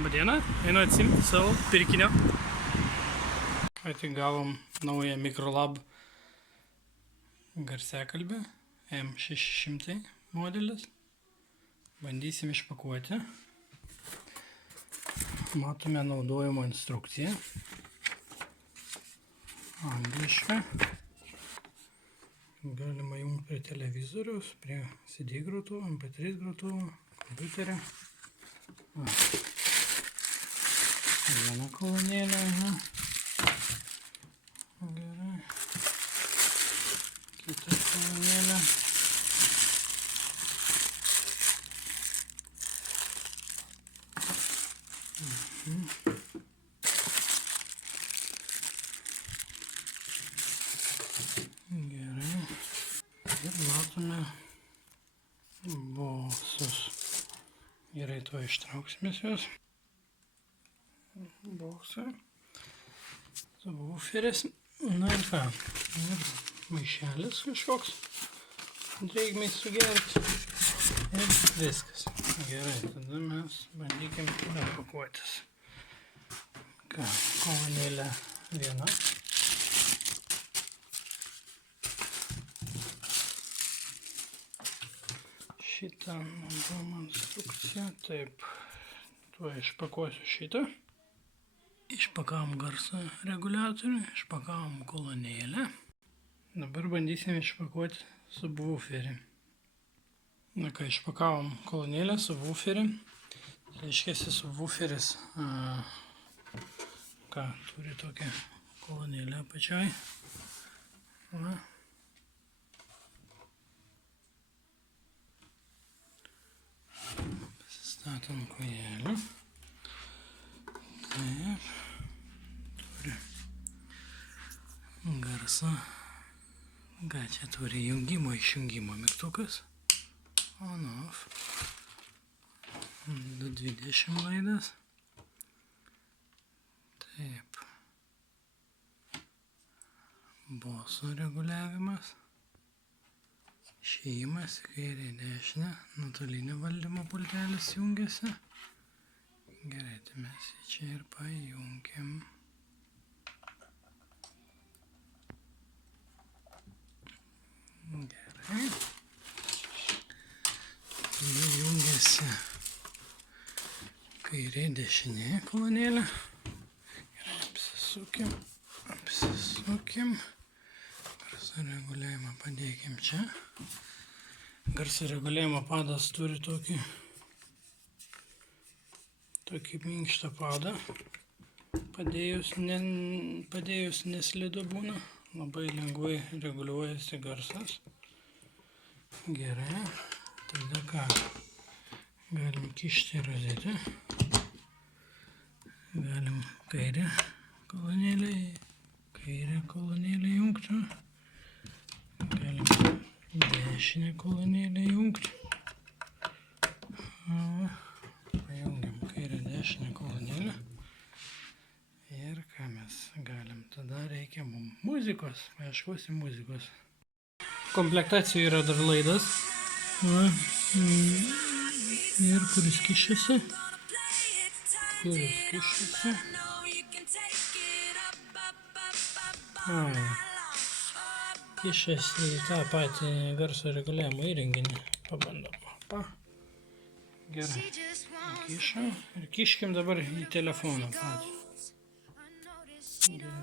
Labadiena, einu atsimti savo pirkinio. Ką tik gavom naują Microlab garsiakalbį M600 modelis. Bandysim išpakuoti. Matome naudojimo instrukciją. Angliška. Galima jungti prie televizoriaus, prie CD grotuvo, MP3 grotuvo, kompiuterio. Viena kolonėlė. Gerai. Kita kolonėlė. Gerai. Ir matome boksus. Gerai, tuo ištrauksime juos. Boksai. Subwooferis. Na ir ką. Ir maišelis kažkoks. Drėgmei sugerti. Ir viskas. Gerai, tada mes bandykim pakuotis. Ką, kolonėlė viena. Šitą naudojimo instrukciją. Taip, tuo išpakuosiu šitą. Išpakavom garso reguliatorių, išpakavom kolonėlę. Dabar bandysim išpakuoti subwooferį. Na ką, išpakavom kolonėlę, subwooferį. Reiškiasi subwooferis turi tokią kolonėlę apačioj. Va. Pasistatom kojelį. Taip. Turi garsą. Ką čia turi jungimo, išjungimo mygtukas. On off. 220 laidas. Taip. Boso reguliavimas. Išėjimas į kairę į dešinę. Nuotolinio valdymo pultelis jungiasi. Gerai, tai mes jį čia ir pajungiam. Gerai. Tada jungiasi kairė dešinė kolonėlė. Gerai, apsisukim. Garso reguliavimą padėkim čia. Garso reguliavimo padas turi tokį minkštą padą. Padėjus neslidu būna. Labai lengvai reguliuojasi garsas. Gerai. Tada ką? Galim kišti rozetę. Galim kairę kolonėlę jungti. Galim dešinę kolonėlę jungti. Pajungiam kairę dešinę kolonėlę. Ir ką mes galim? Tada reikia mums muzikos. Paieškosim muzikos. Komplektacijoje yra dar laidas. Ir kuris kišasi. Kišasi į tą patį garso reguliavimo įrenginį. Pabandom. Gerai. Kišam. Ir kiškim dabar į telefoną patį. Gerai.